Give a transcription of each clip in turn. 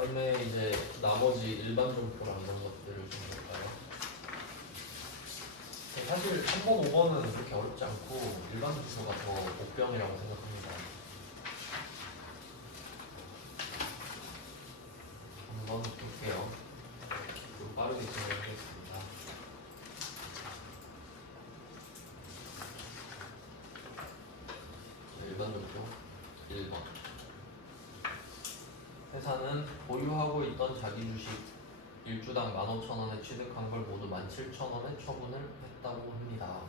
다음에 이제 나머지 일반 점포랑 이런 것들을 좀 볼까요? 사실 3번, 5번은 그렇게 어렵지 않고 일반 점포가 더 복병이라고 생각합니다. 한번 볼게요. 좀 빠르게 진행하겠습니다. 일반 점포 1번. 회사는 보유하고 있던 자기 주식 일주당 15,000원에 취득한 걸 모두 17,000원에 처분을 했다고 합니다.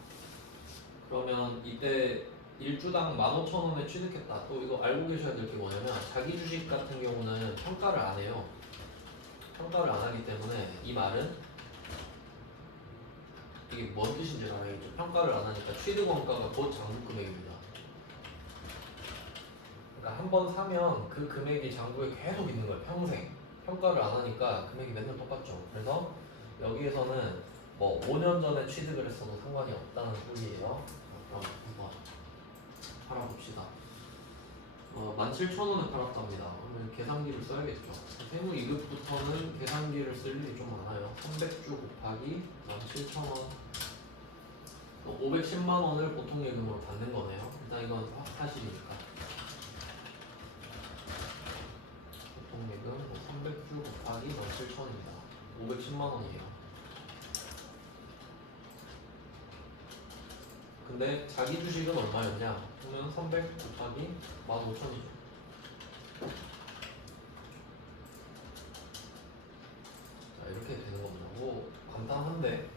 그러면 이때 일주당 15,000원에 취득했다. 또 이거 알고 계셔야 될 게 뭐냐면 자기 주식 같은 경우는 평가를 안 해요. 평가를 안 하기 때문에 이 말은 이게 뭔 뜻인지 알아야겠죠. 평가를 안 하니까 취득 원가가 곧 장부 금액입니다. 그러니까 한 번 사면 그 금액이 장부에 계속 있는 거예요. 평생. 평가를 안 하니까 금액이 맨날 똑같죠. 그래서 여기에서는 뭐 5년 전에 취득을 했어도 상관이 없다는 소리예요. 그럼 한번 팔아봅시다. 17,000원에 팔았답니다. 그러면 계산기를 써야겠죠. 세무 2급부터는 계산기를 쓸 일이 좀 많아요. 300주 곱하기 17,000원 510만 원을 보통 예금으로 받는 거네요. 일단 이건 사실이니까. 보통 예금 300주 곱하기 17,000원입니다. 510만 원이에요. 근데 자기 주식은 얼마였냐? 그러면 300 곱하기 15,000이죠. 자, 이렇게 되는 겁니다. 뭐 간단한데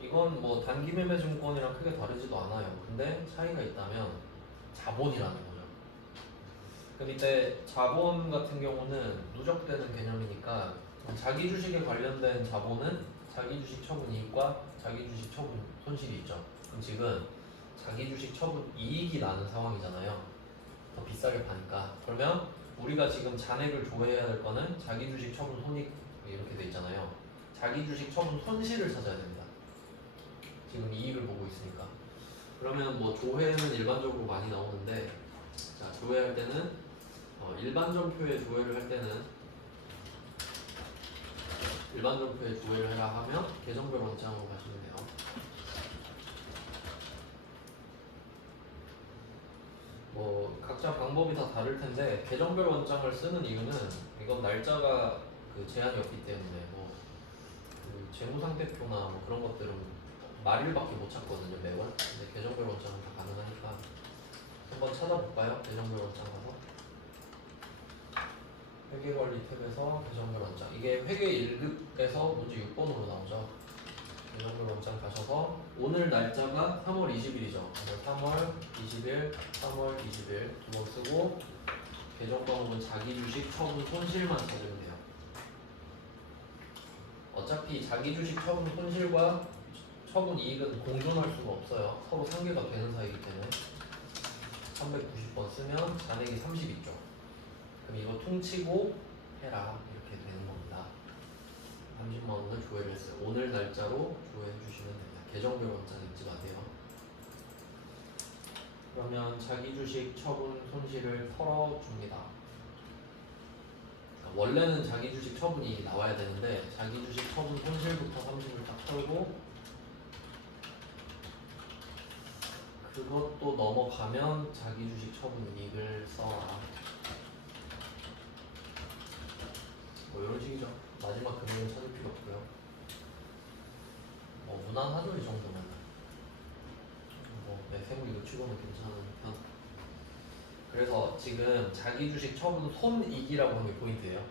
이건 뭐 단기 매매 증권이랑 크게 다르지도 않아요. 근데 차이가 있다면 자본이라는 거죠. 근데 이때 자본 같은 경우는 누적되는 개념이니까 자기 주식에 관련된 자본은 자기 주식 처분 이익과 자기 주식 처분 손실이 있죠. 그럼 지금 자기 주식 처분 이익이 나는 상황이잖아요. 더 비싸게 파니까. 그러면 우리가 지금 잔액을 조회해야 될 거는 자기 주식 처분 손익 이렇게 돼 있잖아요. 자기 주식 처분 손실을 찾아야 됩니다. 지금 이익을 보고 있으니까. 그러면 뭐 조회는 일반적으로 많이 나오는데, 자, 조회할 때는 일반 점표에 조회를 할 때는 일반 점표에 조회를 해라 하면 계정별 원장으로 가시면 돼요. 뭐 각자 방법이 다 다를 텐데 계정별 원장을 쓰는 이유는 이건 날짜가 그 제한이 없기 때문에 그 재무상태표나 뭐 그런 것들은 말일밖에 못 찾거든요 매월. 근데 계정별 원장은 다 가능하니까 한번 찾아볼까요? 계정별 원장 가서 회계관리 탭에서 계정별 원장, 이게 회계 1급에서 문제 6번으로 나오죠. 계정별 원장 가셔서 오늘 날짜가 3월 20일이죠. 3월 20일, 3월 20일 두 번 쓰고 계정 과목은 자기 주식 처분 손실만 찾으면 돼요. 어차피 자기 주식 처분 손실과 처분 이익은 공존할 수가 없어요. 서로 상계가 되는 사이이기 때문에 390번 쓰면 잔액이 30 있죠. 그럼 이거 퉁치고 해라 이렇게 되는 겁니다. 30만 원을 조회를 했어요. 오늘 날짜로 조회해 주시면 됩니다. 계정별 원장 잊지 마세요. 그러면 자기 주식 처분 손실을 털어줍니다. 원래는 자기 주식 처분이 나와야 되는데 자기 주식 처분 손실부터 30을 딱 털고 그것도 넘어가면 자기 주식 처분 이익을 써라. 뭐 이런 식이죠. 마지막 금액은 찾을 필요 없고요. 뭐 무난하죠 이 정도면. 뭐 세무 이거 치고는 괜찮은 편. 그래서 지금 자기 주식 처분 손익이라고 하는 게 포인트예요.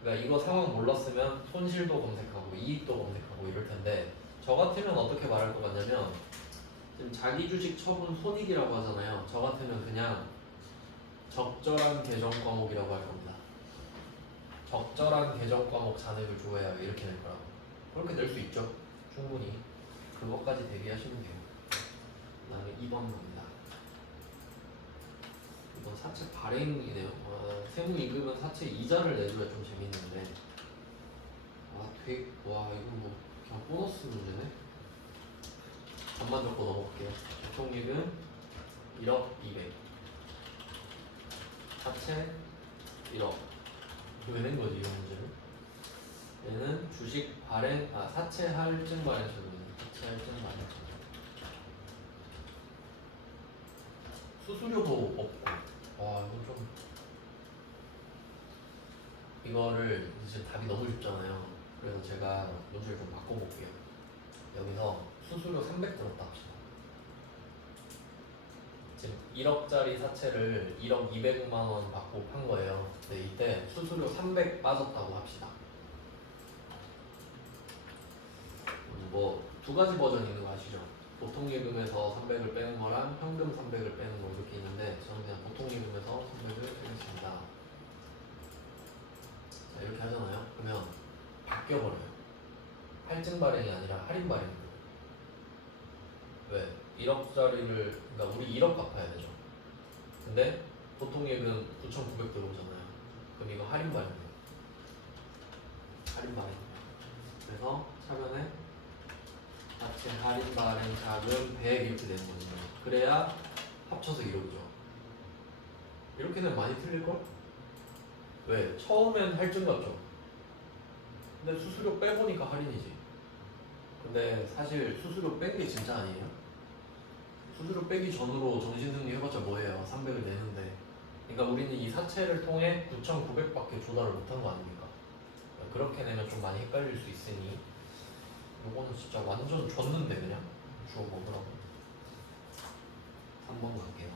그러니까 이거 상황 몰랐으면 손실도 검색하고 이익도 검색하고 이럴 텐데 저 같으면 어떻게 말할 것 같냐면 지금 자기 주식 처분 손익이라고 하잖아요. 저 같으면 그냥 적절한 계정 과목이라고 할 겁니다. 적절한 계정 과목 잔액을 조회하여 이렇게 낼 거라고. 그렇게 낼 수 있죠. 충분히. 그것까지 대비하시면 돼요. 그 다음에 2번 겁니다. 이건 사채 발행이네요. 세무 2급은 사채 이자를 내줘야 좀 재밌는데 와 이거 뭐 그냥 보너스 문제네. 잠만 적고 넘어갈게요. 총액은 1억 200 사채 1억 왜 낸 거지 이 문제를? 얘는 주식 발행 사채 할증 발행 처분이네. 사채 할증 발행 처분. 수수료도 없고. 와 이거 좀 이거를 이제 답이 너무 쉽잖아요. 그래서 제가 문제를 좀 바꿔볼게요. 여기서 수수료 300 들었다 합시다. 지금 1억짜리 사채를 1억 200만 원 받고 판 거예요. 근데 이때 수수료 300 빠졌다고 합시다. 뭐 두 가지 버전 있는 거 아시죠? 보통 예금에서 300을 빼는 거랑 현금 300을 빼는 거 이렇게 있는데 저는 그냥 보통 예금에서 300을 빼겠습니다. 자 이렇게 하잖아요. 그러면 바뀌어버려요. 할증 발행이 아니라 할인 발행이에요. 왜? 1억짜리를 그러니까 우리 1억 갚아야 되죠. 근데 보통 예금 9,900 들어오잖아요. 그럼 이거 할인 발행이에요. 할인 발행. 그래서 차변에 자체 할인 발행 자금 100 이렇게 되는 거거든요. 그래야 합쳐서 1억이죠. 이렇게 되면 많이 틀릴걸? 왜? 처음엔 할증 같죠? 근데 수수료 빼보니까 할인이지. 근데 사실 수수료 뺀 게 진짜 아니에요. 수수료 빼기 전으로 정신승리 해봤자 뭐예요? 300을 내는데. 그러니까 우리는 이 사채를 통해 9,900밖에 조달을 못한 거 아닙니까? 그렇게 내면 좀 많이 헷갈릴 수 있으니 요거는 진짜 완전 줬는데 그냥 주워 먹으라고. 3번 갈게요.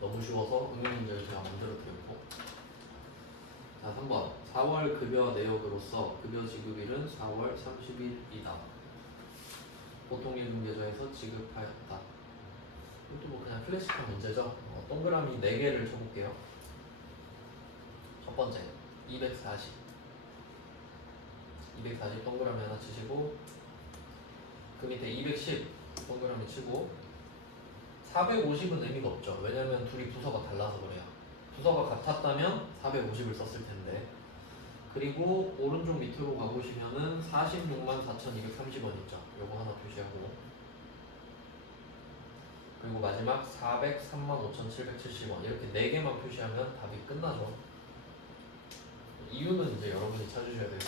너무 쉬워서 응용 문제를 제가 만들어 드렸고. 자 3번 4월 급여 내역으로서 급여 지급일은 4월 30일이다. 보통예금 계좌에서 지급하였다. 이것도 뭐 그냥 클래식한 문제죠. 동그라미 4개를 쳐볼게요. 첫 번째 240 동그라미 하나 치시고 그 밑에 210 동그라미 치고 450은 의미가 없죠. 왜냐면 둘이 부서가 달라서 그래요. 부서가 같았다면 450을 썼을 텐데. 그리고 오른쪽 밑으로 가보시면은 464,230원 있죠. 요거 하나 표시하고 그리고 마지막 403,570원 이렇게 4개만 표시하면 답이 끝나죠. 이유는 이제 여러분이 찾으셔야 되고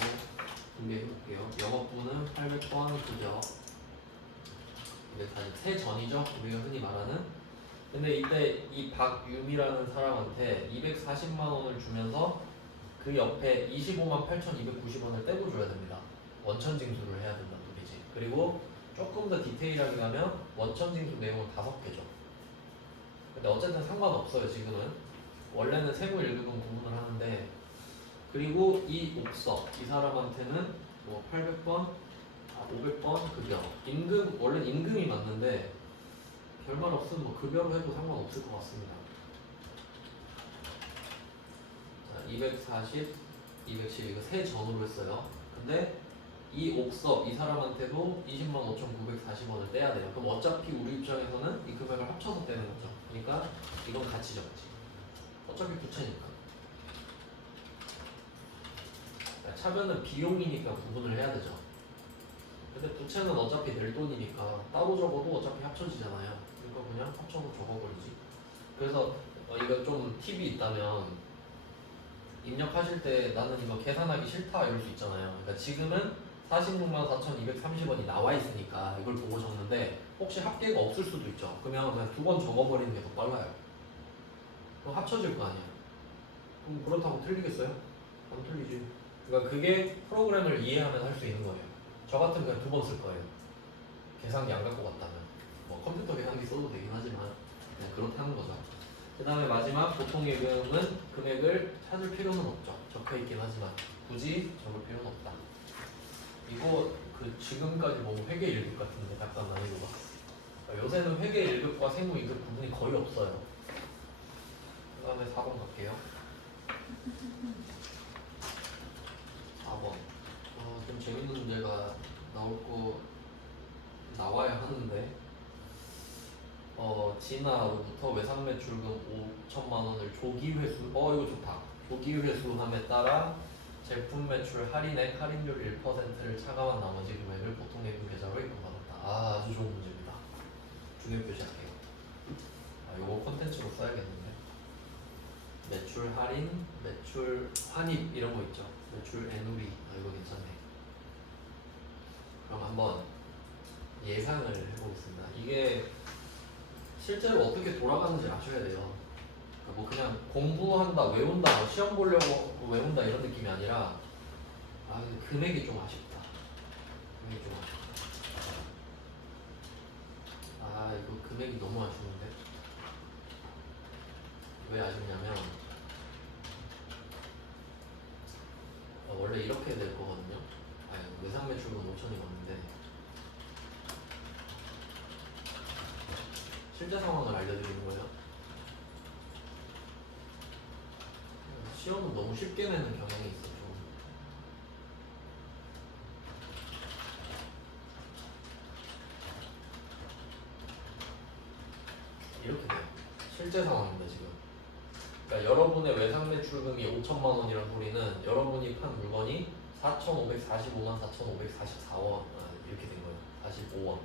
준비해볼게요. 영업부는 800번 그죠. 이게 다 세전이죠. 우리가 흔히 말하는. 근데 이때 이 박유미라는 사람한테 240만 원을 주면서 그 옆에 25만 8,290원을 떼고 줘야 됩니다. 원천 징수를 해야 된다는 소리지. 그리고 조금 더 디테일하게 가면 원천 징수 내용은 5개죠. 근데 어쨌든 상관없어요. 지금은 원래는 세무 1급은 구분을 하는데. 그리고 이 옥석 이 사람한테는 뭐 800번 500번 급여 임금 원래 임금이 맞는데 별말 없으면 뭐 급여로 해도 상관없을 것 같습니다. 자 240 210 이거 세전으로 했어요. 근데 이 옥석 이 사람한테도 205,940원을 떼야 돼요. 그럼 어차피 우리 입장에서는 이 금액을 합쳐서 떼는 거죠. 그러니까 이건 같이 적지. 어차피 부채니까. 차변은 비용이니까 구분을 해야 되죠. 근데 부채는 어차피 낼 돈이니까 따로 적어도 어차피 합쳐지잖아요. 그러니까 그냥 합쳐서 적어버리지. 그래서 이거 좀 팁이 있다면 입력하실 때 나는 이거 계산하기 싫다 이럴 수 있잖아요. 그러니까 지금은 464,230원이 나와 있으니까 이걸 보고 적는데 혹시 합계가 없을 수도 있죠. 그러면 그냥 2번 적어버리는 게 더 빨라요. 그럼 합쳐질 거 아니야. 그럼 그렇다고 틀리겠어요? 안 틀리지. 그러니까 그게 프로그램을 이해하면 할 수 있는 거예요. 저 같으면 그냥 2번 쓸 거예요. 계산기 안 갖고 갔다면. 뭐 컴퓨터 계산기 써도 되긴 하지만 그냥 그렇다는 거죠. 그 다음에 마지막 보통예금은 금액을 찾을 필요는 없죠. 적혀있긴 하지만 굳이 적을 필요는 없다. 이거 그 지금까지 뭐 회계 1급 같은데 약간 난이도가 요새는 회계 1급과 세무 2급 구분이 거의 없어요. 그 다음에 4번 갈게요. 4번 좀 재밌는 문제가 나와야 하는데 진화로부터 외상매출금 5천만 원을 조기회수 이거 좋다. 조기회수함에 따라 제품 매출 할인액 할인율 1%를 차감한 나머지 금액을 보통예금 계좌로 입금받았다. 아주 좋은 문제입니다. 중요 표시할게요. 요거 콘텐츠로 써야겠는데. 매출 할인, 매출 환입 이런 거 있죠. 매출 애누리. 아, 이거 괜찮네. 그럼 한번 예상을 해보겠습니다. 이게 실제로 어떻게 돌아가는지 아셔야 돼요. 그러니까 뭐 그냥 공부한다, 외운다, 뭐 시험 보려고 뭐 외운다 이런 느낌이 아니라 아 근데 금액이 좀 아쉽다. 금액이 좀 아쉽다. 아 이거 금액이 너무 아쉬운데 왜 아쉽냐면 원래 이렇게 될 거거든요. 아니 외상 매출은 5천이 맞는데 실제 상황을 알려드리는 거예요. 시험은 너무 쉽게 내는 경향이 있어 좀. 이렇게 돼요. 실제 상황입니다 지금. 그러니까 여러분의 외상 매출금이 5천만 원이라는 소리는 여러분이 판 물건이 4,545만 4,544원 이렇게 된 거예요. 45원.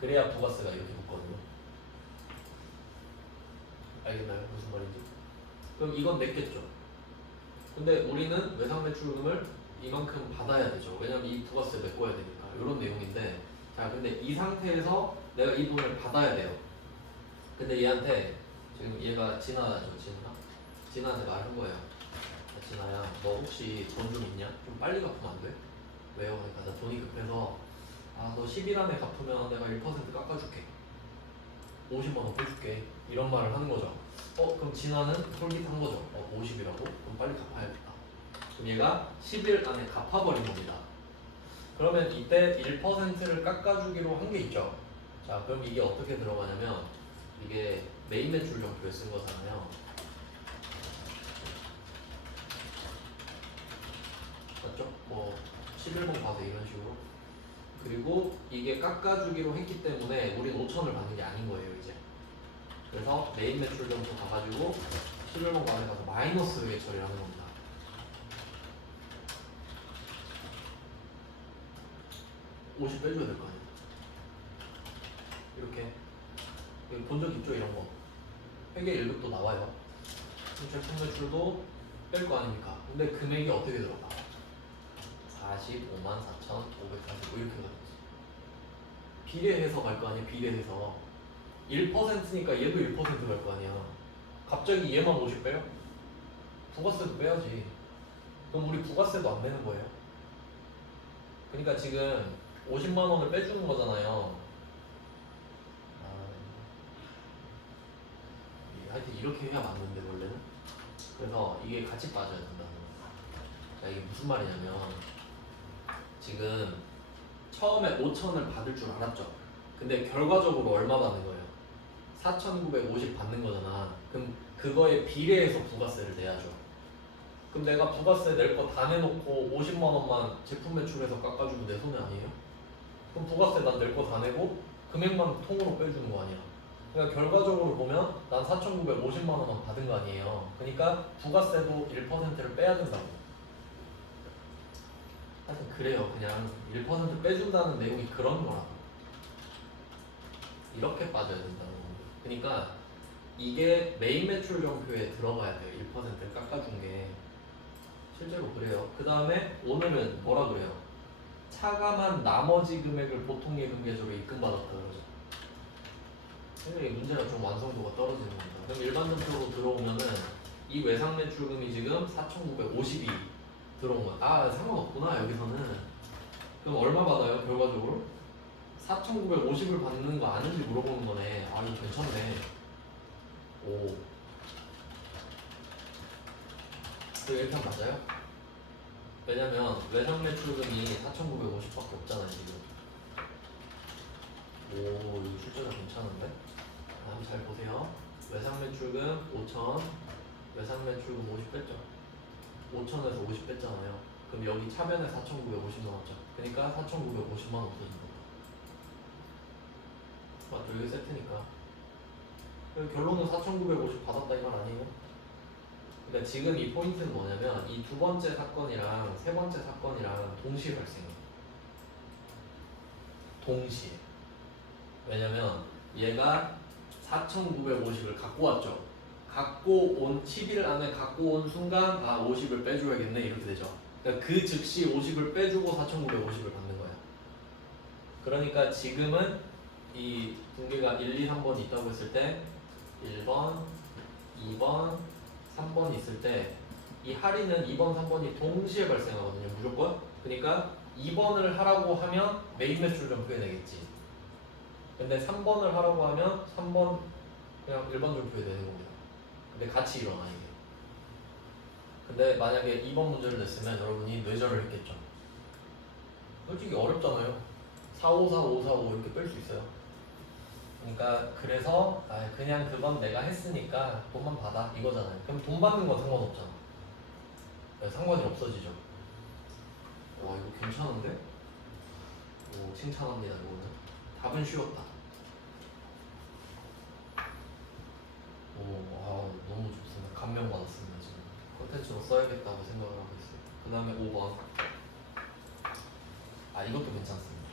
그래야 부가세가 이렇게 붙거든요. 알겠나요? 무슨 말인지? 그럼 이건 냈겠죠. 근데 우리는 외상 매출금을 이만큼 받아야 되죠. 왜냐면 이 부가세 메꿔야 되니까. 이런 내용인데 자 근데 이 상태에서 내가 이 돈을 받아야 돼요. 근데 얘한테 지금 얘가 진아죠. 진아한테 말한 거예요. 야, 진아야 너 혹시 돈 좀 있냐? 좀 빨리 갚으면 안 돼? 왜요? 그러니까 나 돈이 급해서 아 너 10일 안에 갚으면 내가 1% 깎아줄게. 50만 원 빼줄게. 이런 말을 하는 거죠. 그럼 진아는 솔깃한 거죠. 50이라고? 그럼 빨리 갚아야겠다. 그럼 얘가 10일 안에 갚아버린 겁니다. 그러면 이때 1%를 깎아주기로 한 게 있죠. 자, 그럼 이게 어떻게 들어가냐면 이게 메인 매출정표에 쓴 거잖아요. 맞죠? 뭐 11번 봐도 이런 식으로. 그리고 이게 깎아주기로 했기 때문에 우린 5천을 받는 게 아닌 거예요 이제. 그래서 메인 매출정표 가가지고 11번 과에 가서 마이너스에 처리를 하는 겁니다. 50 빼줘야 될 거 아니에요. 이렇게 본 적 있죠 이런 거. 회계 1급도 나와요. 제품 매출도 뺄 거 아닙니까? 근데 금액이 어떻게 들어가? 45만 4,545 이렇게 가겠지. 비례해서 갈 거 아니야 비례해서 1%니까 얘도 1%갈 거 아니야. 갑자기 얘만 50 빼요? 부가세도 빼야지. 그럼 우리 부가세도 안 내는 거예요. 그러니까 지금 50만 원을 빼주는 거잖아요. 하여튼 이렇게 해야 맞는데 원래는. 그래서 이게 같이 빠져야 된다는 거예요. 자, 이게 무슨 말이냐면 지금 처음에 5천을 받을 줄 알았죠. 근데 결과적으로 얼마 받는 거예요? 4,950 받는 거잖아. 그럼 그거에 비례해서 부가세를 내야죠. 그럼 내가 부가세 낼 거 다 내놓고 50만 원만 제품 매출에서 깎아주면 내 손해 아니에요? 그럼 부가세 난 낼 거 다 내고 금액만 통으로 빼주는 거 아니야. 그러니까 결과적으로 보면 난 4,950만 원만 받은 거 아니에요. 그러니까 부가세도 1%를 빼야 된다고. 하여튼 그래요. 그냥 1% 빼준다는 내용이 그런 거라고. 이렇게 빠져야 된다는 겁니다. 그러니까 이게 메인 매출 정표에 들어가야 돼요. 1%를 깎아준 게 실제로 그래요. 그 다음에 오늘은 뭐라 그래요? 차감한 나머지 금액을 보통 예금 계좌로 입금받았다 그러죠. 이 문제가 좀 완성도가 떨어지는 겁니다. 그럼 일반적으로 들어오면은 이 외상 매출금이 지금 4,950이 들어온 거야. 아 상관없구나 여기서는. 그럼 얼마 받아요 결과적으로? 4,950을 받는 거 아는지 물어보는 거네. 아 이거 괜찮네. 오. 그 이렇게 하면 맞아요? 왜냐면 외상 매출금이 4,950밖에 없잖아요 지금. 오 이거 출제가 괜찮은데? 한번 잘 보세요. 외상 매출금 5천, 외상 매출금 50 뺐죠. 5천에서 50 뺐잖아요. 그럼 여기 차변에 4,950 나왔죠. 그러니까 4,950만 없어진 거다. 맞죠? 여기 세트니까. 결론은 4,950 받았다 이 말 아니에요? 그러니까 지금 이 포인트는 뭐냐면 이 두 번째 사건이랑 세 번째 사건이랑 동시에 발생해요. 동시에. 왜냐면 얘가 4,950을 갖고 왔죠. 갖고 온 10일 안에 갖고 온 순간 50을 빼줘야겠네 이렇게 되죠. 그러니까 그 즉시 50을 빼주고 4,950을 받는 거야. 그러니까 지금은 이 분기가 1, 2, 3번이 있다고 했을 때 1번, 2번, 3번이 있을 때 이 할인은 2번, 3번이 동시에 발생하거든요. 무조건. 그러니까 2번을 하라고 하면 메인 매출 좀 표해내겠지. 근데 3번을 하라고 하면 3번 그냥 일반 점표에 내는 겁니다. 근데 같이 일어나 이게. 근데 만약에 2번 문제를 냈으면 여러분이 뇌절을 했겠죠. 솔직히 어렵잖아요. 4, 5, 4, 5, 4, 5 이렇게 뺄 수 있어요. 그러니까 그래서 그냥 그건 내가 했으니까 돈만 받아 이거잖아요. 그럼 돈 받는 건 상관없잖아. 상관이 없어지죠. 와 이거 괜찮은데? 오, 칭찬합니다. 이거는 답은 쉬웠다. 너무 좋습니다. 감명받았습니다. 지금 컨텐츠로 써야겠다고 생각을 하고 있어요. 그 다음에 5번. 이것도 괜찮습니다.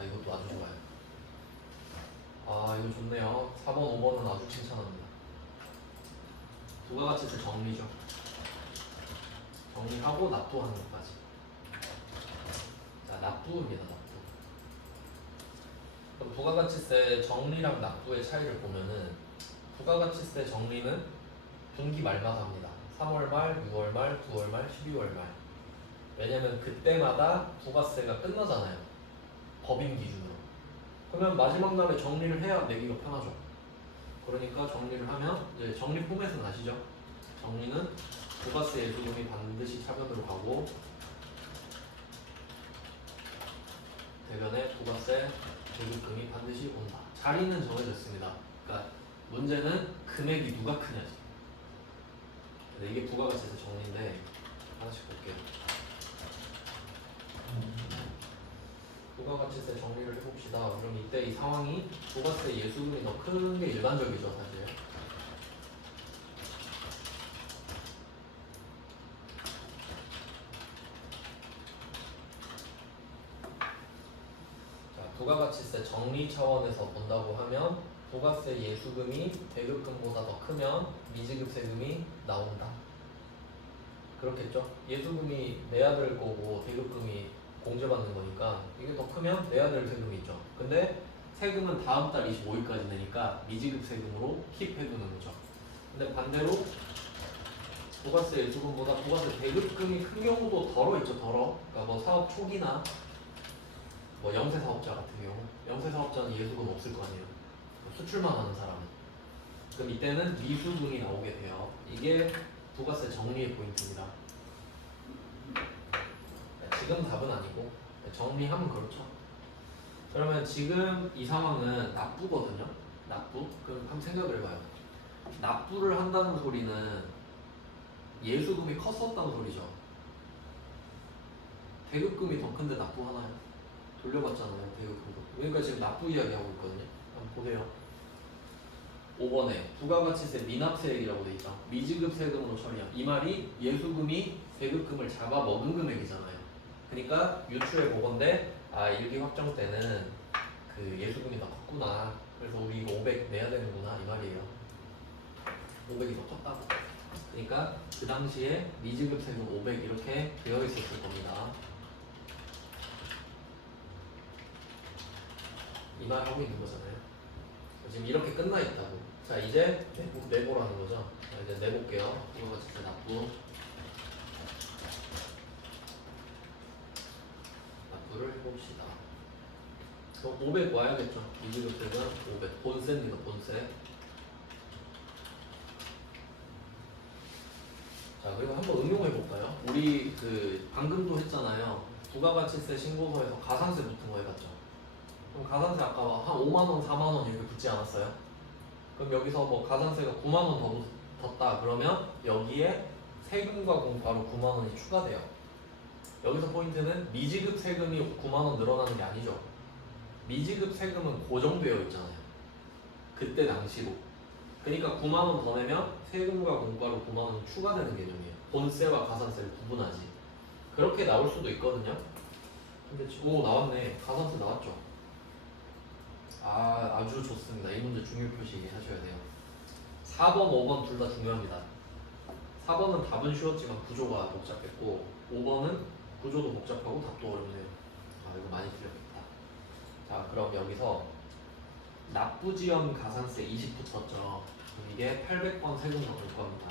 이것도 아주 좋아요. 이거 좋네요. 4번, 5번은 아주 칭찬합니다. 부가가치세 정리죠. 정리하고 납부하는 것까지. 자, 납부입니다. 납부. 그럼 부가가치세 정리랑 납부의 차이를 보면은 부가가치세 정리는 분기 말마다 합니다. 3월 말, 6월 말, 9월 말, 12월 말. 왜냐면 그때마다 부가세가 끝나잖아요. 법인 기준으로. 그러면 마지막 날에 정리를 해야 내기가 편하죠. 그러니까 정리를 하면 이제 정리 포맷은 아시죠? 정리는 부가세 예수금이 반드시 차변으로 가고 대변에 부가세 대급금이 반드시 온다. 자리는 정해졌습니다. 그러니까 문제는 금액이 누가 크냐지. 근데 이게 부가가치세 정리인데 하나씩 볼게요. 부가가치세 정리를 해봅시다. 그럼 이때 이 상황이 부가세 예수금이 더 큰 게 일반적이죠, 사실. 자, 부가가치세 정리 차원에서 본다고 하면 부가세 예수금이 대급금보다 더 크면 미지급 세금이 나온다. 그렇겠죠? 예수금이 내야 될 거고 대급금이 공제받는 거니까 이게 더 크면 내야 될 세금이 있죠. 근데 세금은 다음 달 25일까지 내니까 미지급 세금으로 킵해두는 거죠. 근데 반대로 부가세 예수금보다 부가세 대급금이 큰 경우도 덜어 있죠. 덜어. 그러니까 뭐 사업 초기나 뭐 영세 사업자 같은 경우 영세 사업자는 예수금 없을 거 아니에요. 수출만 하는 사람은. 그럼 이때는 미수금이 나오게 돼요. 이게 부가세 정리의 포인트입니다. 지금 답은 아니고 정리하면 그렇죠. 그러면 지금 이 상황은 납부거든요. 납부. 그럼 한번 생각을 해봐요. 납부를 한다는 소리는 예수금이 컸었다는 소리죠. 대급금이 더 큰데 납부하나요? 돌려받잖아요. 대급금도. 그러니까 지금 납부 이야기하고 있거든요. 한번 보세요. 5번에 부가가치세 미납세액이라고 돼 있다. 미지급 세금으로 처리함. 이 말이 예수금이 대급금을 잡아먹은 금액이잖아요. 그러니까 유추해 보건데 일기 확정 때는 그 예수금이 더 컸구나. 그래서 우리 이거 500 내야 되는구나 이 말이에요. 500이 더 컸다고. 그러니까 그 당시에 미지급 세금 500 이렇게 되어 있었을 겁니다. 이 말 하고 있는 거잖아요. 지금 이렇게 끝나 있다고. 자 이제 내보라는 거죠. 자 이제 내볼게요. 이거 진짜 납부. 납부를 해봅시다. 그럼 500 와야겠죠. 미지급 세금 500. 본세입니다. 본세. 자 그리고 한번 응용해 볼까요? 우리 그 방금도 했잖아요. 부가가치세 신고서에서 가산세 붙은 거 해봤죠. 그럼 가산세 아까 한 5만원, 4만원 이렇게 붙지 않았어요? 그럼 여기서 뭐 가산세가 9만원 더 붙었다 그러면 여기에 세금과 공과로 9만원이 추가돼요. 여기서 포인트는 미지급 세금이 9만원 늘어나는 게 아니죠. 미지급 세금은 고정되어 있잖아요. 그때 당시로. 그러니까 9만원 더 내면 세금과 공과로 9만원이 추가되는 개념이에요. 본세와 가산세를 구분하지. 그렇게 나올 수도 있거든요. 근데 나왔네. 가산세 나왔죠. 아주 좋습니다. 이 문제 중요 표시 하셔야 돼요. 4번, 5번 둘 다 중요합니다. 4번은 답은 쉬웠지만 구조가 복잡했고 5번은 구조도 복잡하고 답도 어렵네요. 아 이거 많이 틀렸겠다. 자 그럼 여기서 납부지연 가산세 20 붙었죠. 이게 800번 세금 적을 겁니다.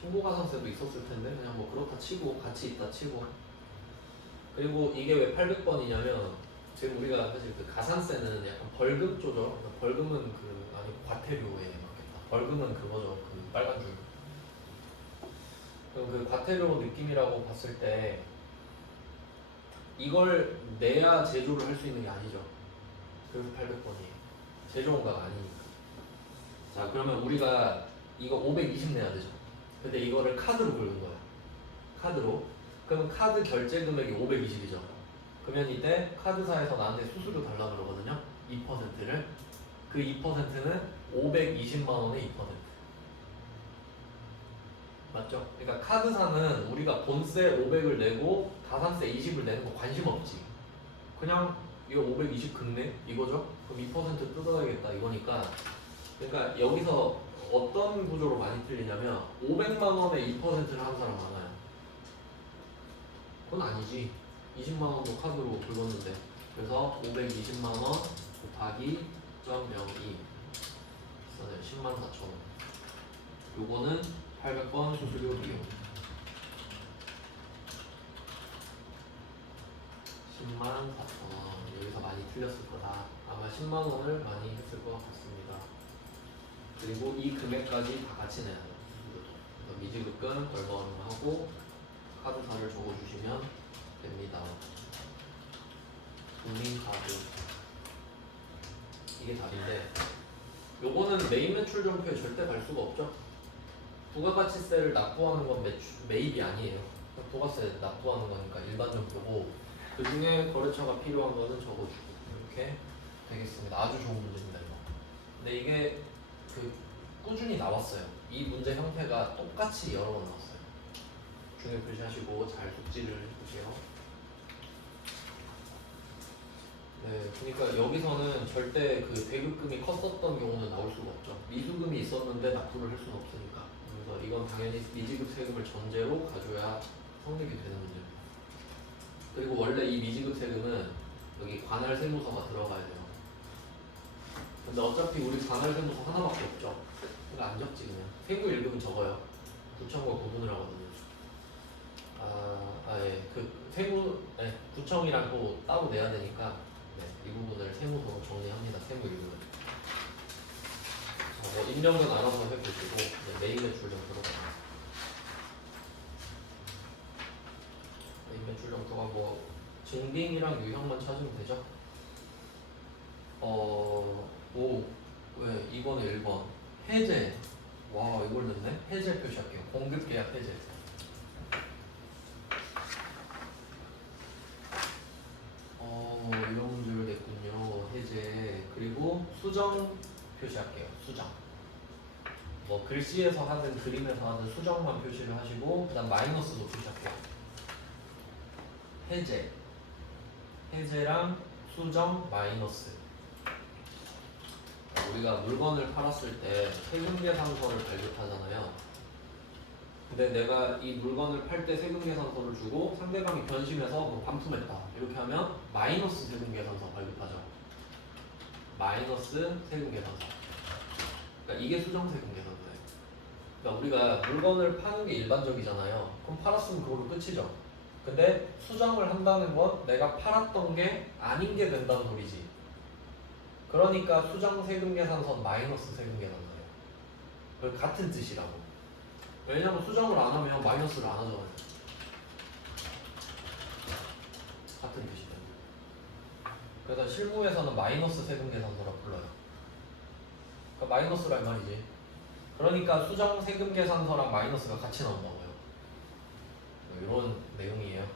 신고가산세도 있었을 텐데 그냥 뭐 그렇다 치고 같이 있다 치고. 그리고 이게 왜 800번이냐면 지금 우리가 사실 그 가산세는 약간 벌금조죠. 벌금은 그 아니 과태료에 맞겠다. 벌금은 그거죠. 그 빨간 줄. 그럼 그 과태료 느낌이라고 봤을 때 이걸 내야 제조를 할 수 있는 게 아니죠. 그래서 800번이에요. 제조원가가 아니니까. 자 그러면 우리가 이거 520 내야 되죠. 근데 이거를 카드로 긁은 거야. 카드로. 그러면 카드 결제 금액이 520이죠. 그러면 이때 카드사에서 나한테 수수료 달라 그러거든요. 2%를. 그 2%는 520만 원의 2%. 맞죠? 그러니까 카드사는 우리가 본세 500을 내고 가산세 20을 내는 거 관심 없지. 그냥 이거 520 긁네 이거죠? 그럼 2% 뜯어야겠다 이거니까. 그러니까 여기서 어떤 구조로 많이 틀리냐면 500만 원에 2%를 한 사람 많아요. 그건 아니지. 20만 원도 카드로 긁었는데. 그래서 520만 원 곱하기 0.02 10만 4천 원. 요거는 800번 수수료 비용. 10만 4천 원. 여기서 많이 틀렸을 거다. 아마 10만 원을 많이 했을 것 같습니다. 그리고 이 금액까지 다 같이 내야 돼요. 미지급금 얼마하고 카드사를 적어주시면 됩니다. 국민카드 이게 답인데 요거는 메인 매출 점표에 절대 갈 수가 없죠. 부가가치세를 납부하는 건 매입이 아니에요. 부가세 납부하는 거니까 일반 점표고 그 중에 거래처가 필요한 거는 적어주고 이렇게 되겠습니다. 아주 좋은 문제입니다 이거. 근데 이게 그 꾸준히 나왔어요. 이 문제 형태가 똑같이 여러 번 나왔어요. 중요 표시하시고 잘 숙지를 해보세요. 네, 그러니까 여기서는 절대 그 대급금이 컸었던 경우는 나올 수가 없죠. 미수금이 있었는데 납부를 할 수는 없으니까. 그래서 이건 당연히 미지급 세금을 전제로 가져야 성립이 되는 문제입니다. 그리고 원래 이 미지급 세금은 여기 관할 세무서가 들어가야 돼요. 근데 어차피 우리 관할 세무서 하나밖에 없죠. 그러니까 안 적지 그냥. 세무 1급은 적어요. 구청과 구분을 하거든요. 예. 그 세무, 구청이랑 또 따로 내야 되니까 이 부분을 세무서로 정리합니다. 세무 1급은. 뭐 입력은 알아서 해보시고 메인 매출 점수로 가요. 메인 매출 점수가 뭐 증빙이랑 유형만 찾으면 되죠. 왜 이번에 1번 해제. 와 이걸 넣네. 해제 표시할게요. 공급계약 해제. 이런 문제를 냈군요. 해제. 그리고 수정 표시할게요. 수정. 뭐 글씨에서 하든 그림에서 하든 수정만 표시를 하시고 그다음 마이너스도 표시할게요. 해제. 해제랑 수정 마이너스. 우리가 물건을 팔았을 때 세금계산서를 발급하잖아요. 근데 내가 이 물건을 팔 때 세금계산서를 주고 상대방이 변심해서 뭐 반품했다 이렇게 하면 마이너스 세금계산서 발급하죠. 마이너스 세금계산서. 그러니까 이게 수정세금계산서예요. 그러니까 우리가 물건을 파는 게 일반적이잖아요. 그럼 팔았으면 그걸로 끝이죠. 근데 수정을 한다는 건 내가 팔았던 게 아닌 게 된다는 소리지. 그러니까 수정세금계산서 마이너스 세금계산서예요. 그 같은 뜻이라고. 왜냐면 수정을 안 하면 마이너스를 안 하잖아요. 같은 뜻이 때문에. 그래서 실무에서는 마이너스 세금계산서라고 불러요. 그러니까 마이너스란 말이지. 그러니까 수정 세금계산서랑 마이너스가 같이 나온다고요. 이런 내용이에요.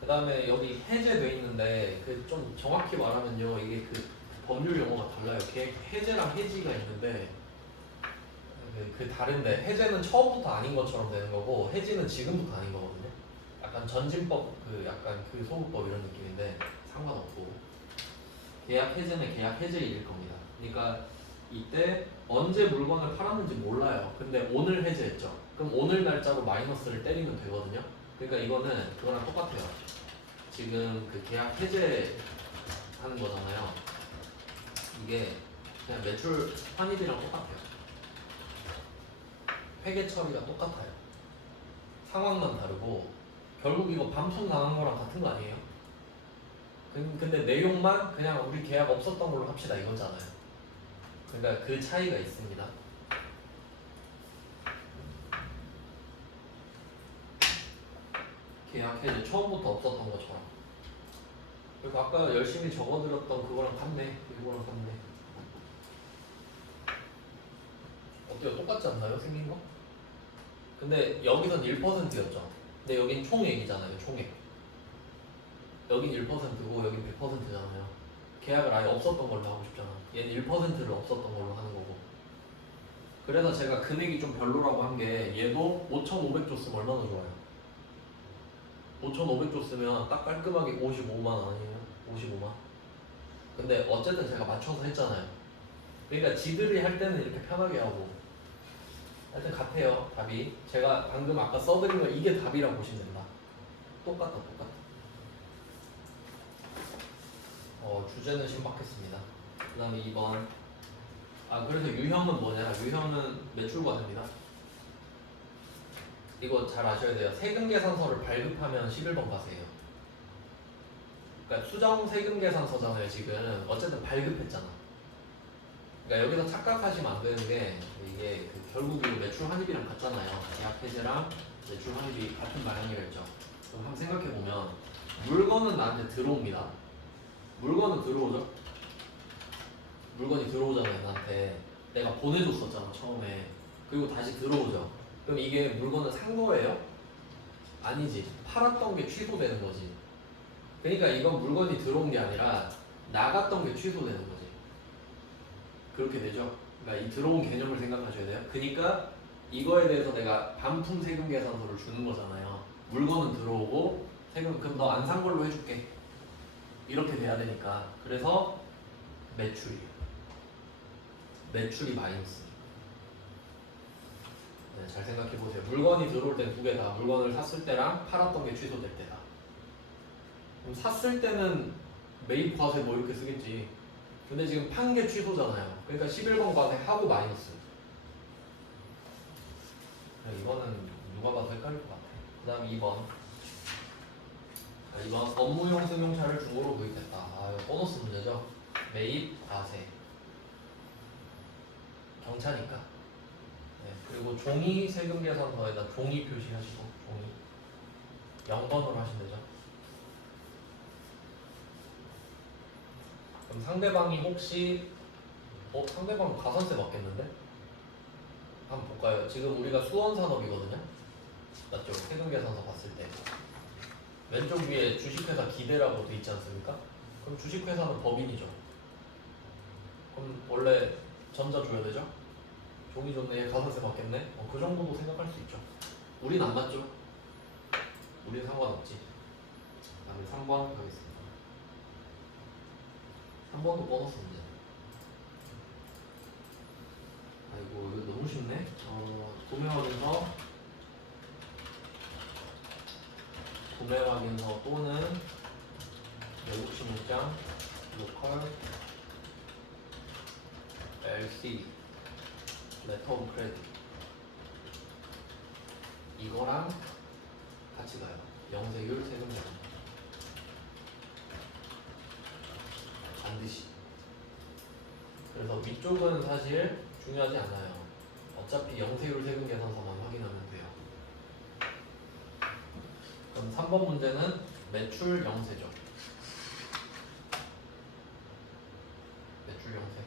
그 다음에 여기 해제돼 있는데 그 좀 정확히 말하면요 이게 그 법률 용어가 달라요. 해제랑 해지가 있는데 그 다른데 해제는 처음부터 아닌 것처럼 되는 거고 해지는 지금부터 아닌 거거든요. 약간 전진법 그 약간 그 소급법 이런 느낌인데 상관없고 계약 해제는 계약 해제일일 겁니다. 그러니까 이때 언제 물건을 팔았는지 몰라요. 근데 오늘 해제했죠. 그럼 오늘 날짜로 마이너스를 때리면 되거든요. 그러니까 이거는 그거랑 똑같아요. 지금 그 계약 해제 하는 거잖아요. 이게 그냥 매출 환입이랑 똑같아요. 회계 처리가 똑같아요. 상황만 다르고 결국 이거 반품 당한 거랑 같은 거 아니에요? 근데 내용만 그냥 우리 계약 없었던 걸로 합시다 이거잖아요. 그러니까 그 차이가 있습니다. 계약 해제 처음부터 없었던 것처럼. 그리고 아까 열심히 적어드렸던 그거랑 같네. 이거랑 같네. 어때요? 똑같지 않나요? 생긴 거? 근데 여기선 1%였죠. 근데 여긴 총액이잖아요. 총액. 여긴 1%고 여긴 100%잖아요. 계약을 아예 없었던 걸로 하고 싶잖아. 얘는 1%를 없었던 걸로 하는 거고. 그래서 제가 금액이 좀 별로라고 한 게 얘도 5,500 줬으면 얼마나 좋아요? 5,500 줬으면 딱 깔끔하게 55만 원 아니에요? 55만. 근데 어쨌든 제가 맞춰서 했잖아요. 그러니까 지들이 할 때는 이렇게 편하게 하고 하여튼 같아요. 답이 제가 방금 아까 써드린 거 이게 답이라고 보시면 된다. 똑같다. 주제는 신박했습니다. 그 다음에 2번. 그래서 유형은 뭐냐? 유형은 매출과세입니다. 이거 잘 아셔야 돼요. 세금 계산서를 발급하면 11번 과세예요. 그러니까 수정 세금 계산서잖아요. 지금 어쨌든 발급했잖아. 그러니까 여기서 착각하시면 안 되는 게 이게 결국 이거 매출 환입이랑 같잖아요. 계약 해제랑 매출 환입이 같은 방향이랬죠. 그럼 한번 생각해 보면 물건은 나한테 들어옵니다. 물건은 들어오죠. 물건이 들어오잖아요. 나한테 내가 보내줬었잖아 처음에. 그리고 다시 들어오죠. 그럼 이게 물건을 산 거예요? 아니지. 팔았던 게 취소되는 거지. 그러니까 이건 물건이 들어온 게 아니라 나갔던 게 취소되는 거지. 그렇게 되죠. 그러니까 이 들어온 개념을 생각하셔야 돼요. 그러니까 이거에 대해서 내가 반품 세금 계산서를 주는 거잖아요. 물건은 들어오고 세금 그럼 너 안 산 걸로 해줄게. 이렇게 돼야 되니까. 그래서 매출이 마이너스. 네, 잘 생각해 보세요. 물건이 들어올 땐 두 개다. 물건을 샀을 때랑 팔았던 게 취소될 때다. 그럼 샀을 때는 매입 과세 뭐 이렇게 쓰겠지. 근데 지금 판 게 취소잖아요. 그러니까 11번 과세 하고 마이너스. 이거는 누가 봐도 헷갈릴 것 같아. 그 다음 2번. 2번 업무용 승용차를 중고로 구입했다. 이거 보너스 문제죠. 매입 과세. 경차니까. 네, 그리고 종이 세금 계산서에다 종이 표시하시고 종이 0번으로 하시면 되죠. 그럼 상대방이 혹시 상대방 가산세 받겠는데? 한번 볼까요? 지금 우리가 수원산업이거든요. 맞죠? 세금 계산서 봤을 때 왼쪽 위에 주식회사 기대라고 돼 있지 않습니까? 그럼 주식회사는 법인이죠. 그럼 원래 전자 줘야 되죠? 종이 줬네, 가산세 받겠네? 그 정도도 생각할 수 있죠. 우린 안 맞죠? 우린 상관없지. 다음에 3번 가겠습니다. 3번도 보너스 문제. 아이고 이거 너무 쉽네. 구매 확인서 또는 외국 신문장, 로컬, LC, 레터 오브 크레딧 이거랑 같이 가요. 영세율 세금 계산 반드시. 그래서 위쪽은 사실 중요하지 않아요. 어차피 영세율 세금 계산서만 확인하면 돼요. 그럼 3번 문제는 매출 영세죠. 매출 영세.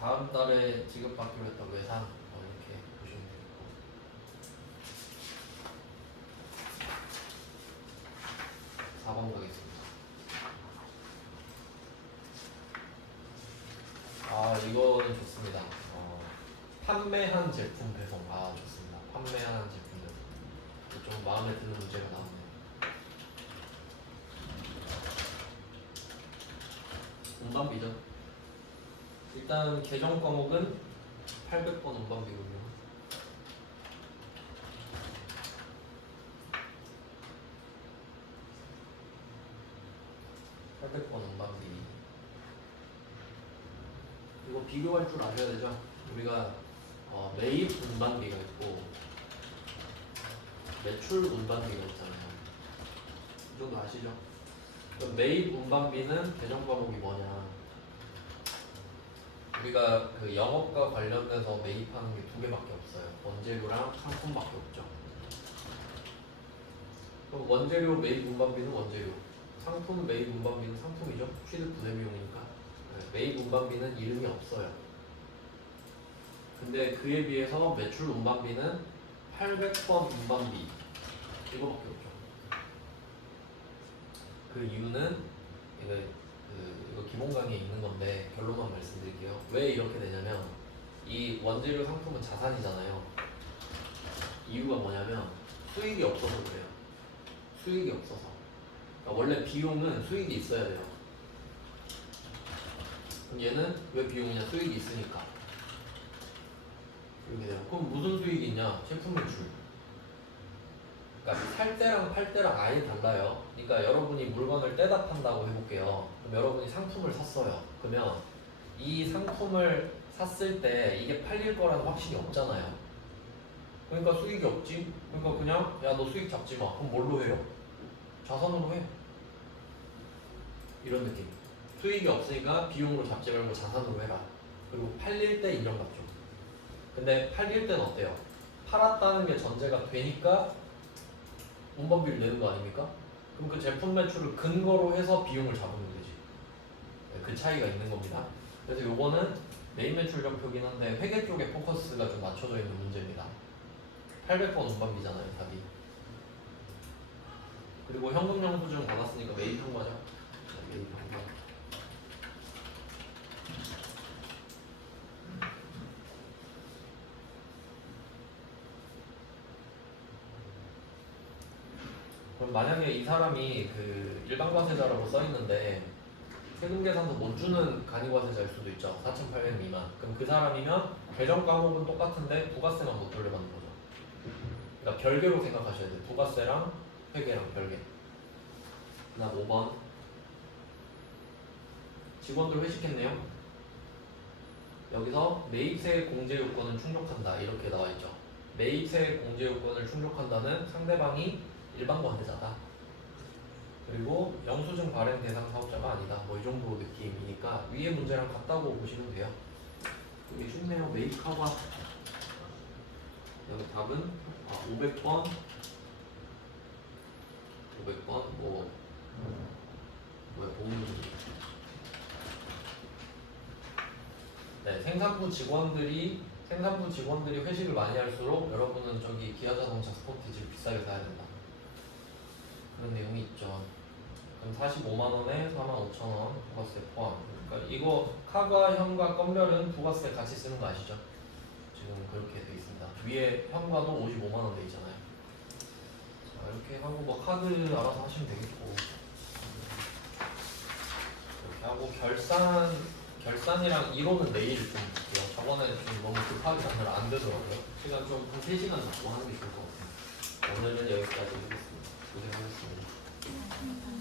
다음 달에 지급받기로 했던 외상 이렇게 보시면 되겠고. 4번 가겠습니다. 이거는 좋습니다. 판매한 제품 배송. 좋습니다. 판매한 제품 배송. 좀 마음에 드는 문제가 나오네요. 운반비죠. 일단 계정 과목은 800번 운반비군요. 운반비. 이거 비교할 줄 아셔야 되죠. 우리가 매입 운반비가 있고 매출 운반비가 있잖아요. 이 정도 아시죠? 그럼 매입 운반비는 계정 과목이 뭐냐? 우리가 그 영업과 관련돼서 매입하는 게 두 개밖에 없어요. 원재료랑 상품밖에 없죠. 그럼 원재료 매입 운반비는 원재료, 상품 매입 운반비는 상품이죠. 취득 부대 비용이니까. 매입 운반비는 이름이 없어요. 근데 그에 비해서 매출 운반비는 800번 운반비 이거밖에 없죠. 그 이유는 이거 기본 강의에 있는 건데 결론만 말씀드릴게요. 왜 이렇게 되냐면 이 원재료 상품은 자산이잖아요. 이유가 뭐냐면 수익이 없어서 그래요. 수익이 없어서. 그러니까 원래 비용은 수익이 있어야 돼요. 그럼 얘는 왜 비용이냐? 수익이 있으니까. 이렇게 돼요. 그럼 무슨 수익이 있냐? 제품 매출. 그러니까 살 때랑 팔 때랑 아예 달라요. 그러니까 여러분이 물건을 떼다 판다고 해볼게요. 그럼 여러분이 상품을 샀어요. 그러면 이 상품을 샀을 때 이게 팔릴 거라는 확신이 없잖아요. 그러니까 수익이 없지. 그러니까 그냥 야 너 수익 잡지 마. 그럼 뭘로 해요? 자산으로 해. 이런 느낌. 수익이 없으니까 비용으로 잡지 말고 자산으로 해라. 그리고 팔릴 때 인정받죠. 근데 팔릴 때는 어때요? 팔았다는 게 전제가 되니까 운반비를 내는 거 아닙니까? 그럼 그 제품 매출을 근거로 해서 비용을 잡으면 되지. 그 차이가 있는 겁니다. 그래서 요거는 매입 매출 전표긴 한데 회계 쪽에 포커스가 좀 맞춰져 있는 문제입니다. 800번 운반비잖아요, 답이. 그리고 현금 영수증 받았으니까 매입 현과죠. 매입 현과. 그럼 만약에 이 사람이 그 일반 과세자라고 써 있는데 세금 계산서 못 주는 간이 과세자일 수도 있죠. 4,800 미만. 그럼 그 사람이면 계정 과목은 똑같은데 부가세만 못 돌려받는 거죠. 그러니까 별개로 생각하셔야 돼요. 부가세랑 회계랑 별개. 그다음 5번. 직원들 회식했네요. 여기서 매입세 공제 요건은 충족한다 이렇게 나와 있죠. 매입세 공제 요건을 충족한다는 상대방이 일반 과세자다. 그리고 영수증 발행 대상 사업자가 아니다. 뭐 이 정도 느낌이니까 위에 문제랑 같다고 보시면 돼요. 이게 쉽네요. 매입하고 여기 답은 500번 500번 뭐야 보문지. 네, 생산부 직원들이 회식을 많이 할수록 여러분은 저기 기아자동차 스포티지를 비싸게 사야 된다. 그런 내용이 있죠. 그럼 45만 원에 45,000원 부가세 포함. 그러니까 이거 카가 현과 건별은 부가세 같이 쓰는 거 아시죠? 지금 그렇게 돼 있습니다. 위에 현과도 55만 원 돼 있잖아요. 자, 이렇게 하고 뭐 카드 알아서 하시면 되겠고. 이렇게 하고 결산이랑 이론은 내일 좀 볼게요. 저번에 좀 너무 급하게 하느라 안 되더라고요. 시간 좀 한 3시간 잡고 하는 게 좋을 것 같아요. 오늘은 여기까지 하겠습니다. 고생하셨습니다.